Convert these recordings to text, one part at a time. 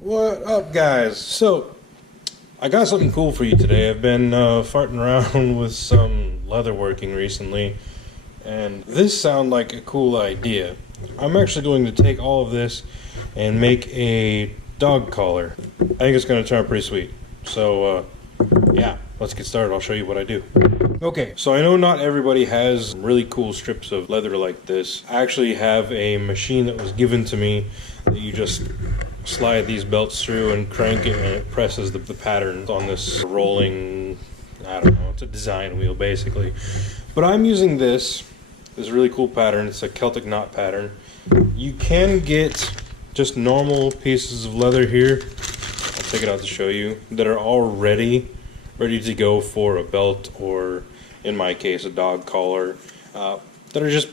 What up, guys? So, I got something cool for you today. I've been farting around with some leather working recently, and this sounded like a cool idea. I'm actually going to take all of this and make a dog collar. I think it's going to turn out pretty sweet. So, yeah, let's get started. I'll show you what I do. Okay, so I know not everybody has really cool strips of leather like this. I actually have a machine that was given to me that you just slide these belts through and crank it, and it presses the pattern on this rolling, I don't know, it's a design wheel basically. But I'm using this really cool pattern. It's a Celtic knot pattern. You can get just normal pieces of leather here. I'll take it out to show you, that are already ready to go for a belt, or in my case a dog collar, that are just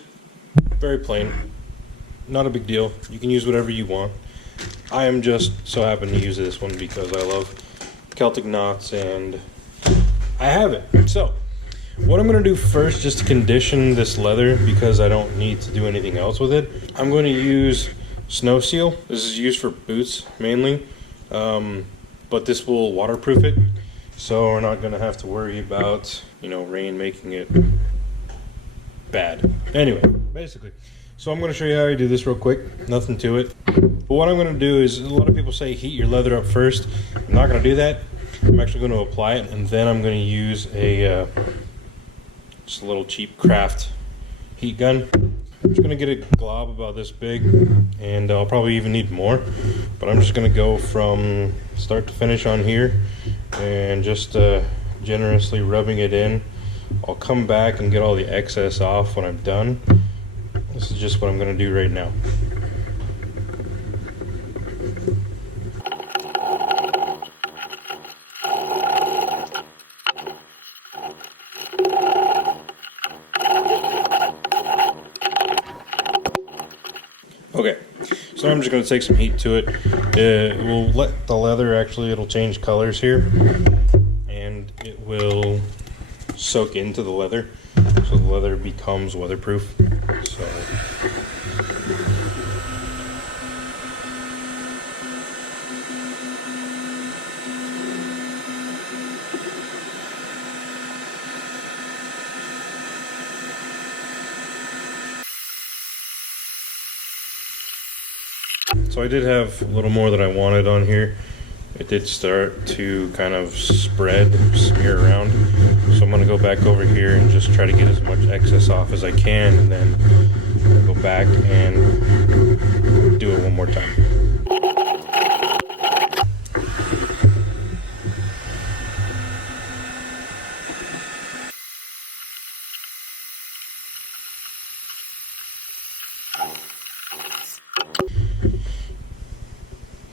very plain, not a big deal. You can use whatever you want. I am just so happen to use this one because I love Celtic knots and I have it. So what I'm going to do first, just to condition this leather, because I don't need to do anything else with it, I'm going to use Snow Seal. This is used for boots mainly, but this will waterproof it, so we're not going to have to worry about, rain making it bad. Anyway, basically, so I'm going to show you how I do this real quick. Nothing to it. But what I'm going to do is, a lot of people say heat your leather up first. I'm not going to do that. I'm actually going to apply it, and then I'm going to use a just a little cheap craft heat gun. I'm just going to get a glob about this big, and I'll probably even need more. But I'm just going to go from start to finish on here, and just generously rubbing it in. I'll come back and get all the excess off when I'm done. This is just what I'm going to do right now. Okay, so I'm just going to take some heat to it. It will let the leather, it'll change colors here, and it will soak into the leather, so the leather becomes weatherproof. So I did have a little more that I wanted on here. It did start to kind of smear around. So I'm going to go back over here and just try to get as much excess off as I can, and then go back and do it one more time.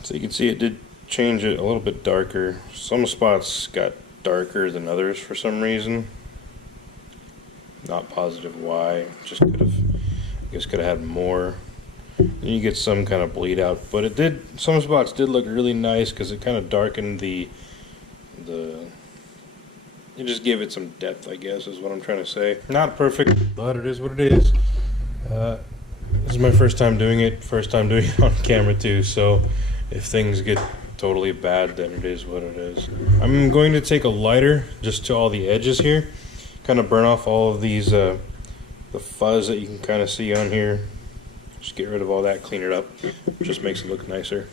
So you can see it did change it a little bit darker. Some spots got darker than others for some reason. Not positive why. Just could have had more. Then you get some kind of bleed out, but some spots did look really nice because it kind of darkened it just gave it some depth, I guess, is what I'm trying to say. Not perfect, but it is what it is. This is my first time doing it on camera too, so if things get totally bad, then it is what it is. I'm going to take a lighter just to all the edges here, kind of burn off all of these, the fuzz that you can kind of see on here. Just get rid of all that, clean it up. Just makes it look nicer.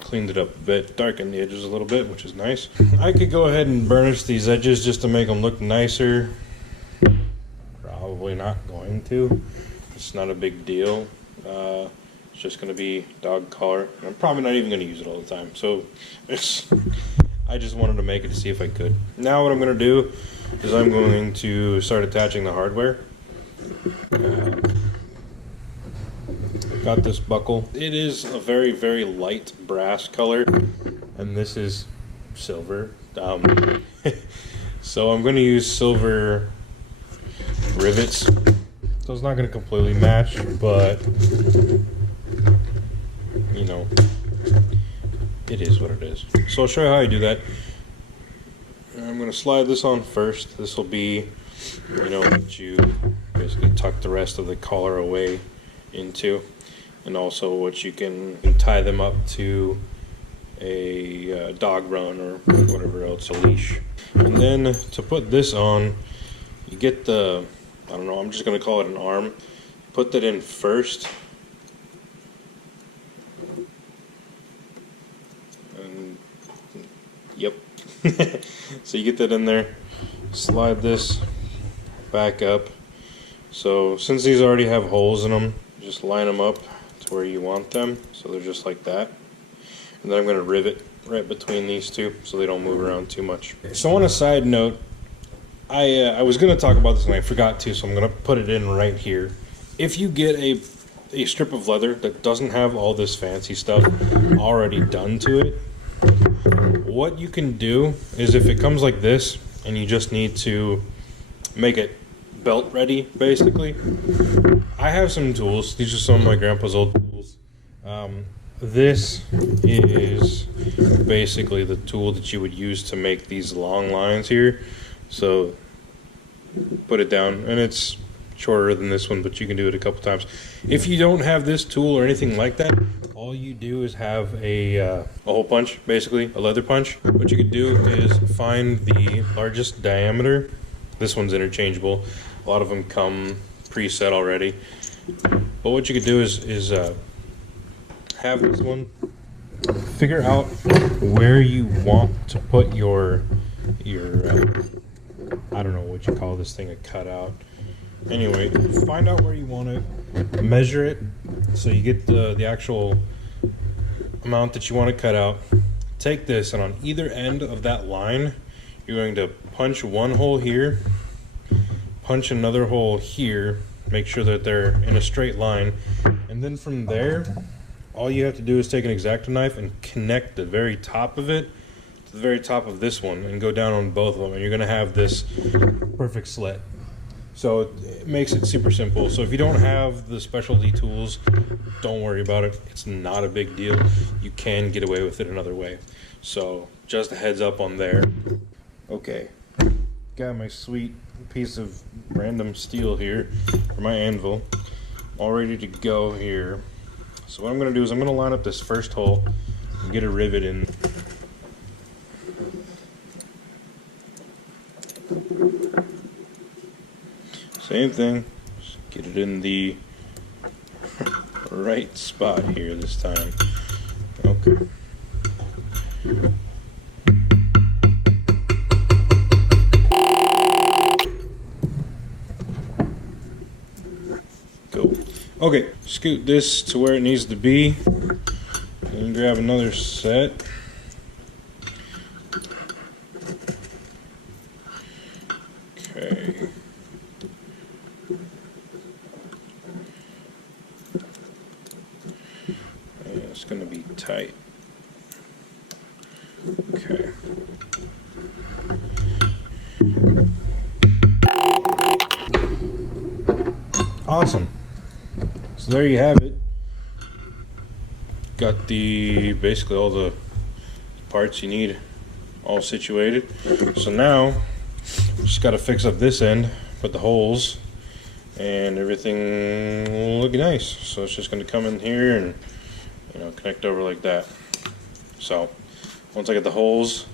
Cleaned it up a bit, darkened the edges a little bit, which is nice. I could go ahead and burnish these edges just to make them look nicer. Probably not going to. It's not a big deal. It's just going to be dog collar. I'm probably not even going to use it all the time. So I just wanted to make it to see if I could. Now what I'm going to do is I'm going to start attaching the hardware. Got this buckle. It is a very, very light brass color, and this is silver. So I'm going to use silver rivets, so it's not going to completely match, but you know, it is what it is. So I'll show you how I do that. I'm going to slide this on first. This will be, you know, what you basically tuck the rest of the collar away into, and also what you can tie them up to a dog run or whatever else, a leash. And then to put this on, you get the, I don't know, I'm just going to call it an arm. Put that in first. And, yep. So you get that in there. Slide this back up. So since these already have holes in them, just line them up to where you want them. So they're just like that. And then I'm going to rivet right between these two so they don't move around too much. So on a side note, I was going to talk about this and I forgot to, so I'm going to put it in right here. If you get a strip of leather that doesn't have all this fancy stuff already done to it, what you can do is, if it comes like this and you just need to make it belt ready, basically, I have some tools. These are some of my grandpa's old tools. This is basically the tool that you would use to make these long lines here. So put it down, and it's shorter than this one, but you can do it a couple times. If you don't have this tool or anything like that, all you do is have a hole punch, basically a leather punch. What you could do is find the largest diameter. This one's interchangeable. A lot of them come preset already. But what you could do is have this one, figure out where you want to put your I don't know what you call this thing, a cutout. Anyway, find out where you want it, measure it, so you get the actual amount that you want to cut out. Take this, and on either end of that line, you're going to punch one hole here, punch another hole here, make sure that they're in a straight line, and then from there, all you have to do is take an X-Acto knife and connect the very top of it to the very top of this one and go down on both of them, and you're going to have this perfect slit. So it makes it super simple. So if you don't have the specialty tools, don't worry about it. It's not a big deal. You can get away with it another way. So just a heads up on there. Okay, got my sweet piece of random steel here for my anvil, all ready to go here. So what I'm going to do is I'm going to line up this first hole and get a rivet in. Same thing, just get it in the right spot here this time. Okay. Go. Okay, scoot this to where it needs to be, and grab another set. Okay. Yeah, it's going to be tight. Okay. Awesome. So there you have it. Got the basically all the parts you need all situated. So now just got to fix up this end, put the holes, and everything will look nice. So it's just going to come in here and, you know, connect over like that. So once I get the holes,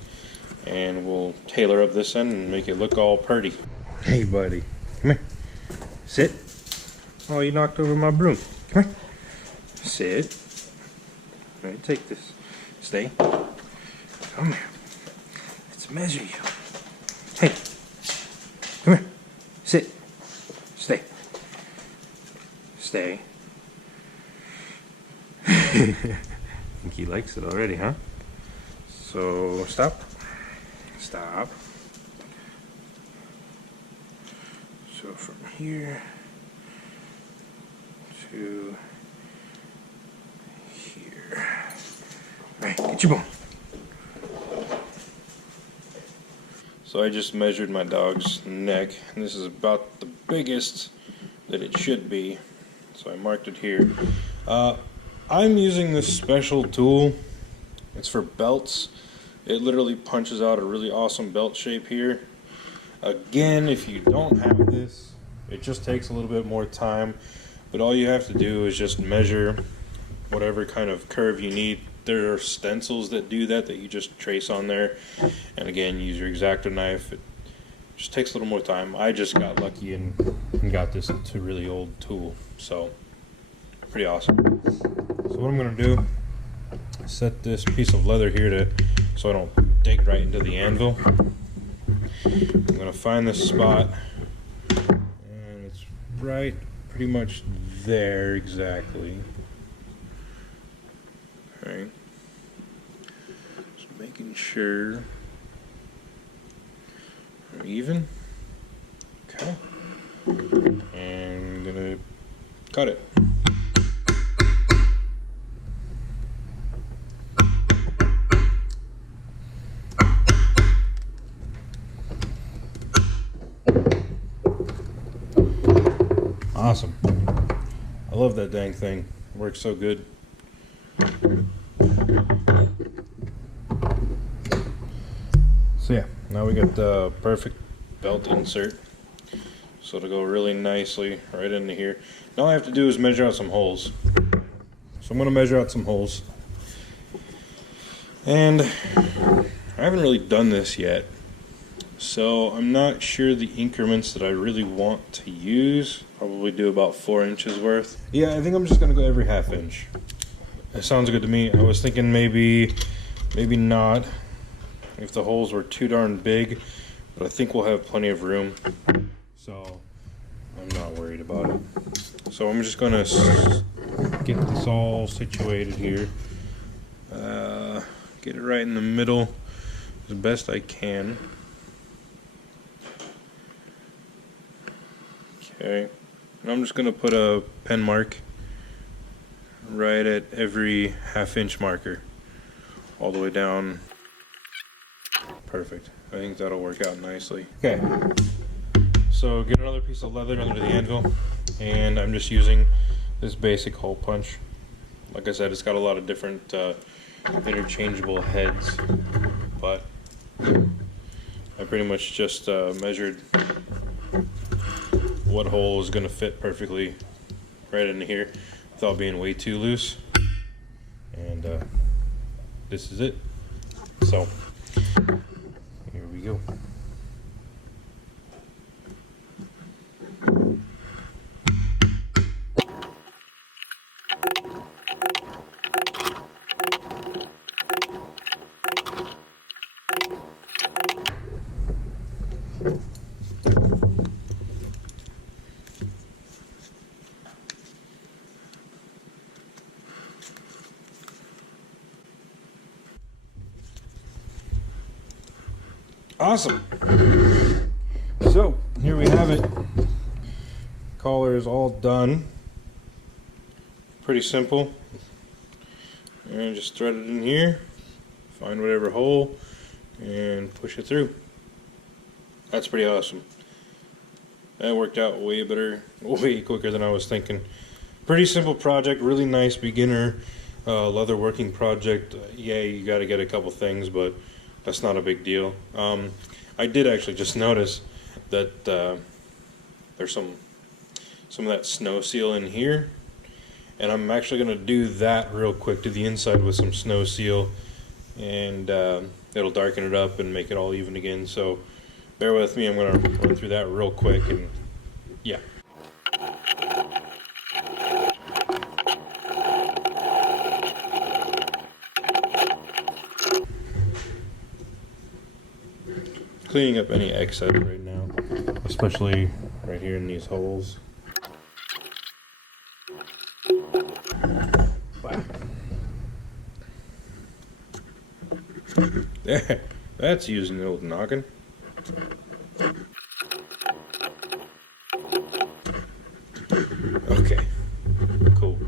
and we'll tailor up this end and make it look all pretty. Hey buddy, come here. Sit. Oh, you knocked over my broom. Come here. Sit. All right, take this. Stay. Come here. Let's measure you. Hey. Come here. Sit. Stay. Stay. I think he likes it already, huh? So, stop. Stop. So from here to here. All right, get your bone. So So I just measured my dog's neck, and this is about the biggest that it should be. So I marked it here. I'm using this special tool. It's for belts. It literally punches out a really awesome belt shape here. Again, if you don't have this, it just takes a little bit more time, but all you have to do is just measure whatever kind of curve you need. There are stencils that do that you just trace on there, and again, use your X-Acto knife. It just takes a little more time. I just got lucky and got this to a really old tool, so pretty awesome. So what I'm going to do is set this piece of leather here so I don't dig right into the anvil. I'm going to find this spot, and it's right pretty much there exactly. Alright, just making sure I'm even. Okay, and I'm going to cut it. Awesome. I love that dang thing. It works so good. So yeah, now we got the perfect belt insert. So it'll go really nicely right into here. Now all I have to do is measure out some holes. So I'm going to measure out some holes. And I haven't really done this yet. So I'm not sure the increments that I really want to use. Probably do about 4 inches worth. Yeah, I think I'm just gonna go every ½ inch. That sounds good to me. I was thinking maybe not, if the holes were too darn big, but I think we'll have plenty of room. So I'm not worried about it. So I'm just gonna get this all situated here. Get it right in the middle as best I can. Okay, and I'm just going to put a pen mark right at every ½ inch marker, all the way down. Perfect. I think that'll work out nicely. Okay, so get another piece of leather under the anvil, and I'm just using this basic hole punch. Like I said, it's got a lot of different interchangeable heads, but I pretty much just measured what hole is going to fit perfectly right into here without being way too loose, and this is it. So here we go. Awesome. So here we have it. Collar is all done. Pretty simple. And just thread it in here, find whatever hole, and push it through. That's pretty awesome. That worked out way better, way quicker than I was thinking. Pretty simple project, really nice beginner leather working project. Yeah, you got to get a couple things, but that's not a big deal. I did actually just notice that there's some of that snow seal in here, and I'm actually going to do that real quick to the inside with some snow seal, and it'll darken it up and make it all even again. So bear with me, I'm going to run through that real quick, and yeah. Cleaning up any excess right now, especially right here in these holes. Wow. There, that's using the old noggin. Okay, cool.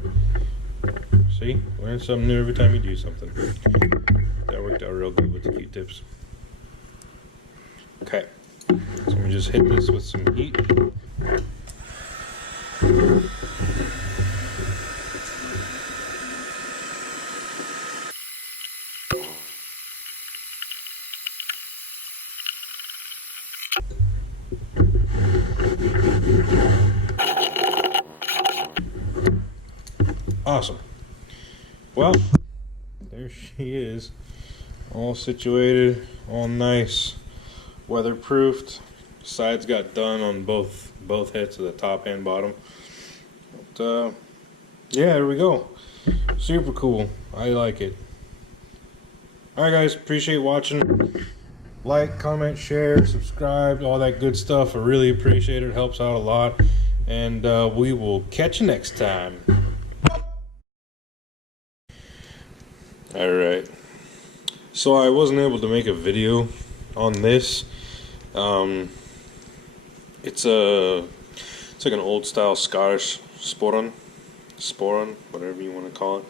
See, learn something new every time you do something. That worked out real good with the Q-tips. Okay, me just hit this with some heat. Awesome. Well, there she is, all situated, all nice, weatherproofed. Sides got done on both heads, to the top and bottom. But, yeah, there we go. Super cool. I like it. Alright guys, appreciate watching. Like, comment, share, subscribe, all that good stuff. I really appreciate it. It helps out a lot. And we will catch you next time. Alright. So I wasn't able to make a video on this. It's like an old style Scottish sporran, whatever you want to call it.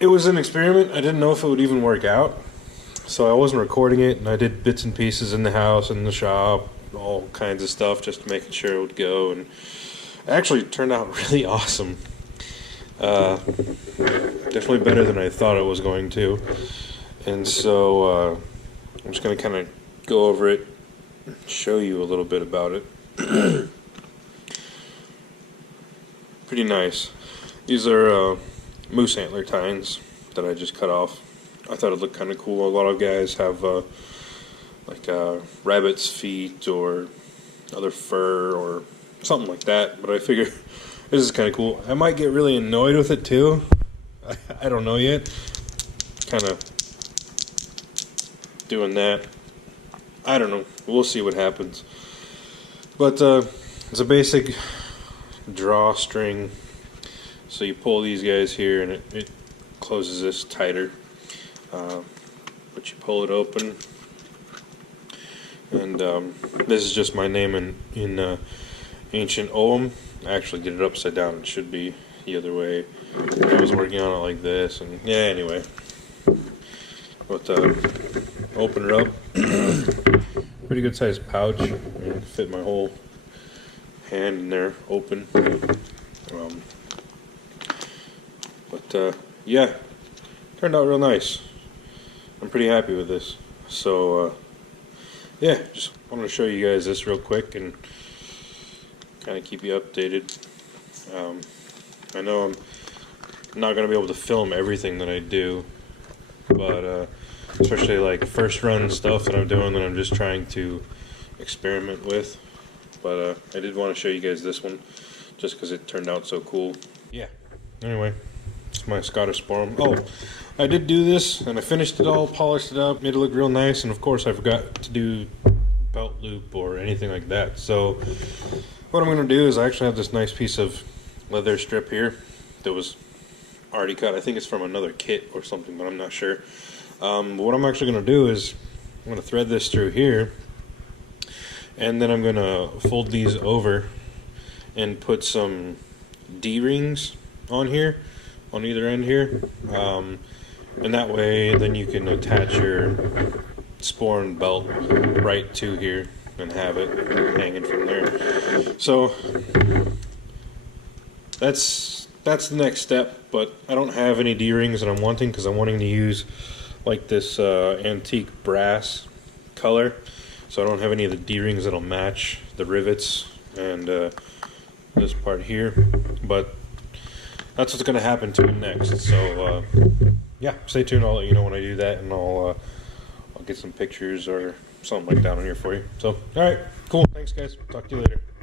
It was an experiment. I didn't know if it would even work out, so I wasn't recording it, and I did bits and pieces in the house, in the shop, all kinds of stuff, just making sure it would go, and it actually turned out really awesome. Definitely better than I thought it was going to. And so I'm just going to kind of go over it, show you a little bit about it. Pretty nice. These are moose antler tines that I just cut off. I thought it looked kind of cool. A lot of guys have like rabbit's feet or other fur or something like that, but I figure this is kind of cool. I might get really annoyed with it too. I don't know yet. Kind of doing that. I don't know. We'll see what happens. But it's a basic drawstring. So you pull these guys here and it closes this tighter. But you pull it open. And this is just my name in ancient Ogham. I actually did it upside down. It should be the other way. I was working on it like this, and yeah, anyway. But open it up. Pretty good sized pouch. I mean, fit my whole hand in there, open. But yeah, turned out real nice. I'm pretty happy with this. So yeah, just wanted to show you guys this real quick and kind of keep you updated. I know I'm not going to be able to film everything that I do, but especially like first run stuff that I'm doing that I'm just trying to experiment with. But I did want to show you guys this one just because it turned out so cool. Yeah, anyway, it's my Scottish sporran. Oh, I did do this and I finished it all, polished it up, made it look real nice, and of course I forgot to do belt loop or anything like that. So what I'm going to do is I actually have this nice piece of leather strip here that was already cut. I think it's from another kit or something, but I'm not sure. What I'm actually going to do is I'm going to thread this through here, and then I'm going to fold these over and put some D-rings on here, on either end here, and that way then you can attach your sporran belt right to here and have it hanging from there. So that's the next step, but I don't have any D-rings that I'm wanting because I'm wanting to use like this antique brass color, so I don't have any of the D-rings that'll match the rivets and this part here, but that's what's going to happen to it next. So yeah, stay tuned. I'll let you know when I do that, and I'll get some pictures or something like that on here for you. So alright, cool, thanks guys, talk to you later.